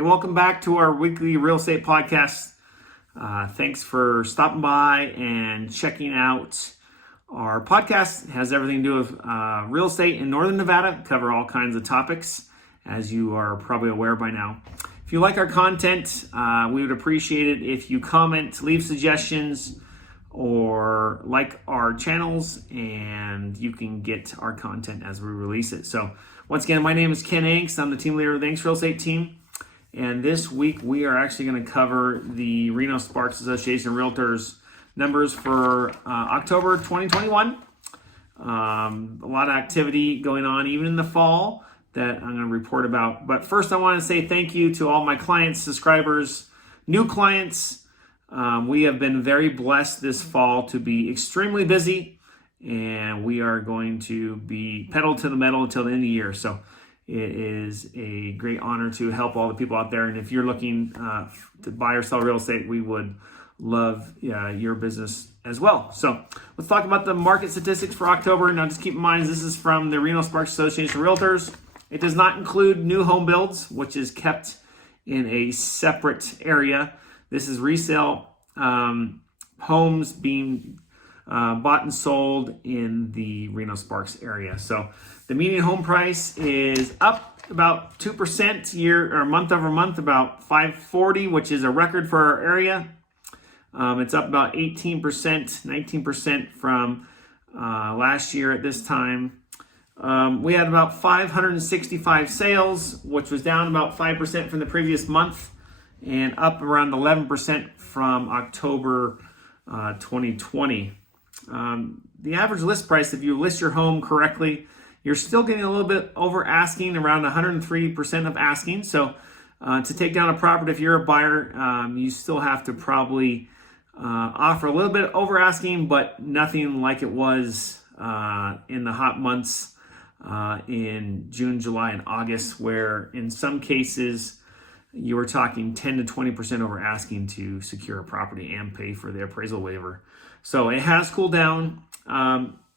Hey, welcome back to our weekly real estate podcast. Thanks for stopping by and checking out our podcast. It has everything to do with real estate in Northern Nevada. Cover all kinds of topics, as you are probably aware by now. If you like our content, we would appreciate it if you comment, leave suggestions, or like our channels, and you can get our content as we release it. So once again, my name is Ken Angst. I'm the team leader of the Angst Real Estate team. And this week we are actually going to cover the Reno-Sparks Association of Realtors numbers for October 2021. A lot of activity going on even in the fall that I'm going to report about. But first I want to say thank you to all my clients, subscribers, new clients. We have been very blessed this fall to be extremely busy, and we are going to be pedal to the metal until the end of the year. So it is a great honor to help all the people out there. And if you're looking to buy or sell real estate, we would love your business as well. So let's talk about the market statistics for October. Now just keep in mind, this is from the Reno-Sparks Association of Realtors. It does not include new home builds, which is kept in a separate area. This is resale homes being bought and sold in the Reno-Sparks area. So the median home price is up about 2% year or month over month, about $540, which is a record for our area. It's up about 18%, 19% from last year at this time. We had about 565 sales, which was down about 5% from the previous month and up around 11% from October 2020. The average list price, if you list your home correctly, you're still getting a little bit over asking, around 103% of asking. So to take down a property, if you're a buyer, you still have to probably offer a little bit over asking, but nothing like it was in the hot months in June, July, and August, where in some cases you were talking 10 to 20% over asking to secure a property and pay for the appraisal waiver. So it has cooled down.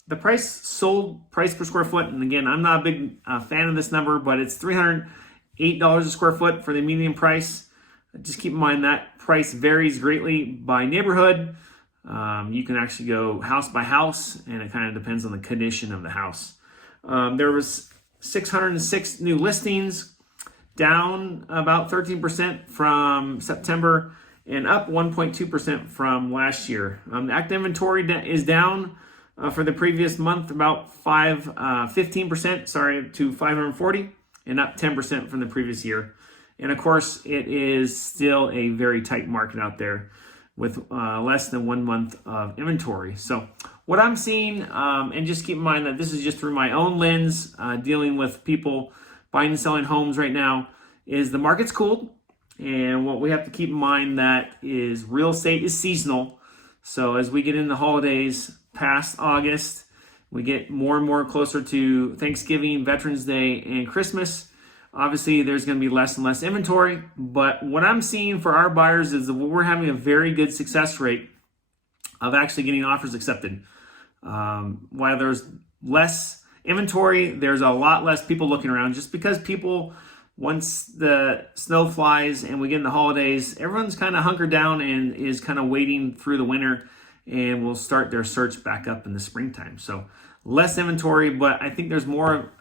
The sold price per square foot, and again, I'm not a big fan of this number, but it's $308 a square foot for the median price. Just keep in mind that price varies greatly by neighborhood. You can actually go house by house, and it kind of depends on the condition of the house. There was 606 new listings, down about 13% from September and up 1.2% from last year. The active inventory is down for the previous month about 15%, to 540, and up 10% from the previous year. And of course, it is still a very tight market out there with less than 1 month of inventory. So what I'm seeing, and just keep in mind that this is just through my own lens, dealing with people buying and selling homes right now, is the market's cooled. And what we have to keep in mind that is real estate is seasonal. So as we get into the holidays past August, we get more and more closer to Thanksgiving, Veterans Day, and Christmas. Obviously, there's going to be less and less inventory. But what I'm seeing for our buyers is that we're having a very good success rate of actually getting offers accepted. While there's less inventory, there's a lot less people looking around, just because people, once the snow flies and we get in the holidays, everyone's kind of hunkered down and is kind of waiting through the winter, and will start their search back up in the springtime. So less inventory, but I think there's more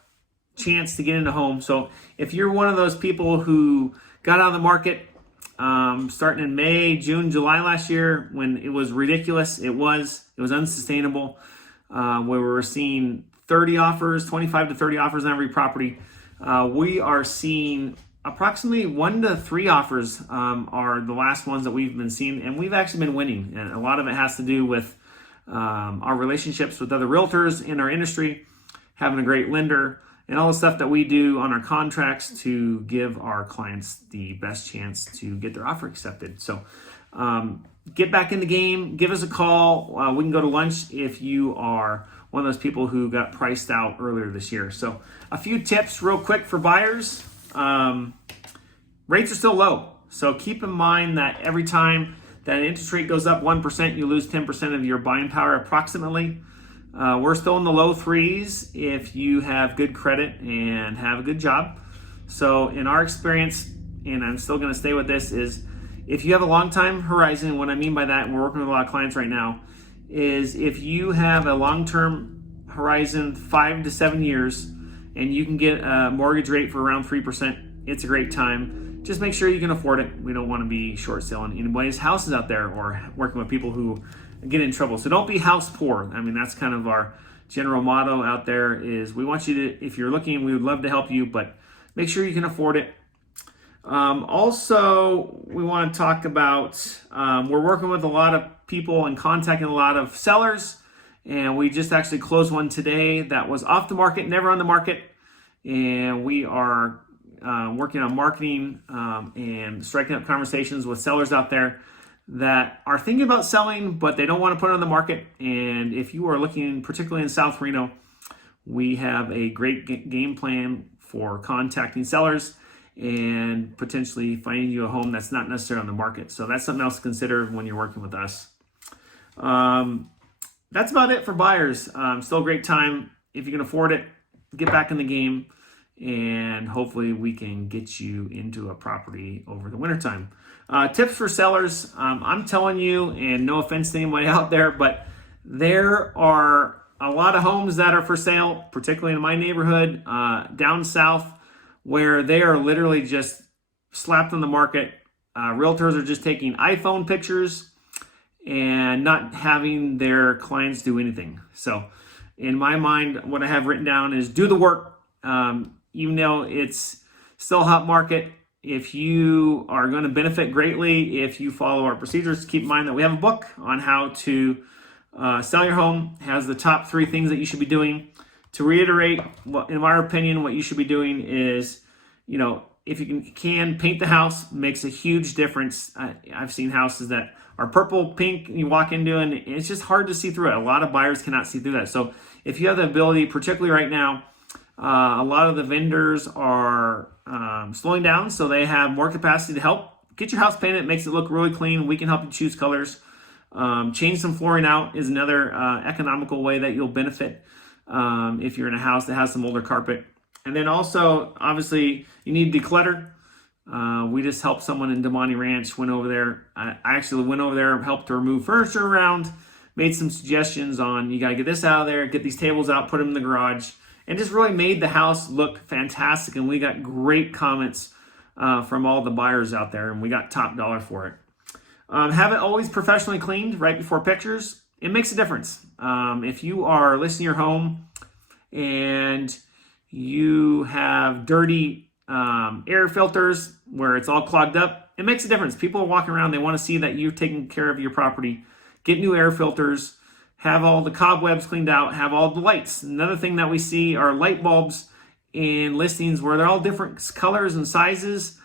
chance to get into home. So if you're one of those people who got out of the market starting in May, June, July last year, when it was ridiculous, it was unsustainable, where we were seeing 30 offers, 25 to 30 offers on every property. We are seeing approximately 1 to 3 offers are the last ones that we've been seeing, and we've actually been winning. And a lot of it has to do with our relationships with other realtors in our industry, having a great lender, and all the stuff that we do on our contracts to give our clients the best chance to get their offer accepted. So get back in the game, give us a call. We can go to lunch if you are one of those people who got priced out earlier this year. So a few tips real quick for buyers. Rates are still low. So keep in mind that every time that an interest rate goes up 1%, you lose 10% of your buying power approximately. We're still in the low threes if you have good credit and have a good job. So in our experience, and I'm still going to stay with this, is if you have a long time horizon. What I mean by that, and we're working with a lot of clients right now, is if you have a long-term horizon, 5 to 7 years, and you can get a mortgage rate for around 3%, it's a great time. Just make sure you can afford it. We don't want to be short selling anybody's houses out there or working with people who get in trouble. So don't be house poor. I mean, that's kind of our general motto out there, is we want you to, if you're looking, we would love to help you, but make sure you can afford it. Also, we want to talk about, we're working with a lot of people and contacting a lot of sellers, and we just actually closed one today that was off the market, never on the market, and we are working on marketing and striking up conversations with sellers out there that are thinking about selling, but they don't want to put it on the market. And if you are looking, particularly in South Reno, we have a great game plan for contacting sellers and potentially finding you a home that's not necessarily on the market. So that's something else to consider when you're working with us. That's about it for buyers. Still a great time. If you can afford it, get back in the game, and hopefully we can get you into a property over the wintertime. Tips for sellers. I'm telling you, and no offense to anybody out there, but there are a lot of homes that are for sale, particularly in my neighborhood, down south, where they are literally just slapped on the market. Realtors are just taking iPhone pictures and not having their clients do anything. So in my mind, what I have written down is do the work. Even though it's still a hot market, if you are going to benefit greatly if you follow our procedures, keep in mind that we have a book on how to sell your home. It has the top 3 things that you should be doing. To reiterate, in my opinion, what you should be doing is, if you can paint the house, makes a huge difference. I've seen houses that are purple, pink, and you walk into it, and it's just hard to see through it. A lot of buyers cannot see through that. So if you have the ability, particularly right now, a lot of the vendors are slowing down, so they have more capacity to help. Get your house painted. It makes it look really clean. We can help you choose colors. Change some flooring out is another economical way that you'll benefit if you're in a house that has some older carpet. And then also, obviously, you need to declutter. We just helped someone in Damani Ranch, went over there. I actually went over there, helped to remove furniture around, made some suggestions on, you got to get this out of there, get these tables out, put them in the garage, and just really made the house look fantastic. And we got great comments from all the buyers out there, and we got top dollar for it. Have it always professionally cleaned right before pictures. It makes a difference. If you are listing your home and you have dirty air filters where it's all clogged up, it makes a difference. People are walking around, they want to see that you're taking care of your property. Get new air filters, have all the cobwebs cleaned out, have all the lights. Another thing that we see are light bulbs in listings where they're all different colors and sizes.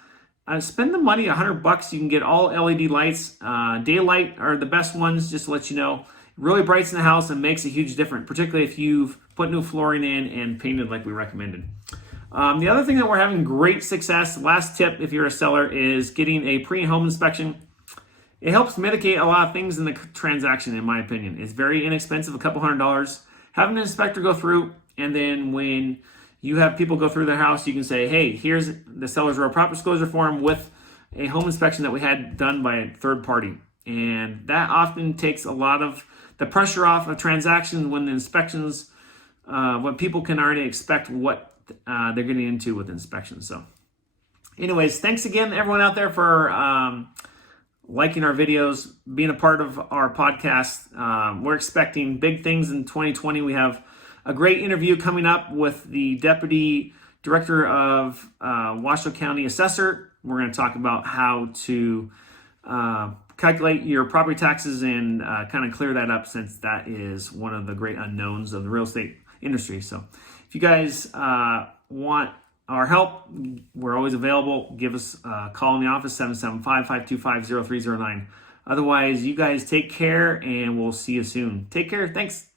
Spend the money, $100. You can get all LED lights. Daylight are the best ones, just to let you know. It really brightens the house and makes a huge difference, particularly if you've put new flooring in and painted like we recommended. The other thing that we're having great success, last tip if you're a seller, is getting a pre-home inspection. It helps mitigate a lot of things in the transaction, in my opinion. It's very inexpensive, a couple $100. Having an inspector go through, and then when you have people go through their house, you can say, hey, here's the seller's real property disclosure form with a home inspection that we had done by a third party. And that often takes a lot of the pressure off of transactions when the inspections, when people can already expect what they're getting into with inspections. So anyways, thanks again, everyone out there, for liking our videos, being a part of our podcast. We're expecting big things in 2020. We have a great interview coming up with the Deputy Director of Washoe County Assessor. We're going to talk about how to calculate your property taxes and kind of clear that up, since that is one of the great unknowns of the real estate industry. So if you guys want our help, we're always available. Give us a call in the office, 775-525-0309. Otherwise, you guys take care, and we'll see you soon. Take care. Thanks.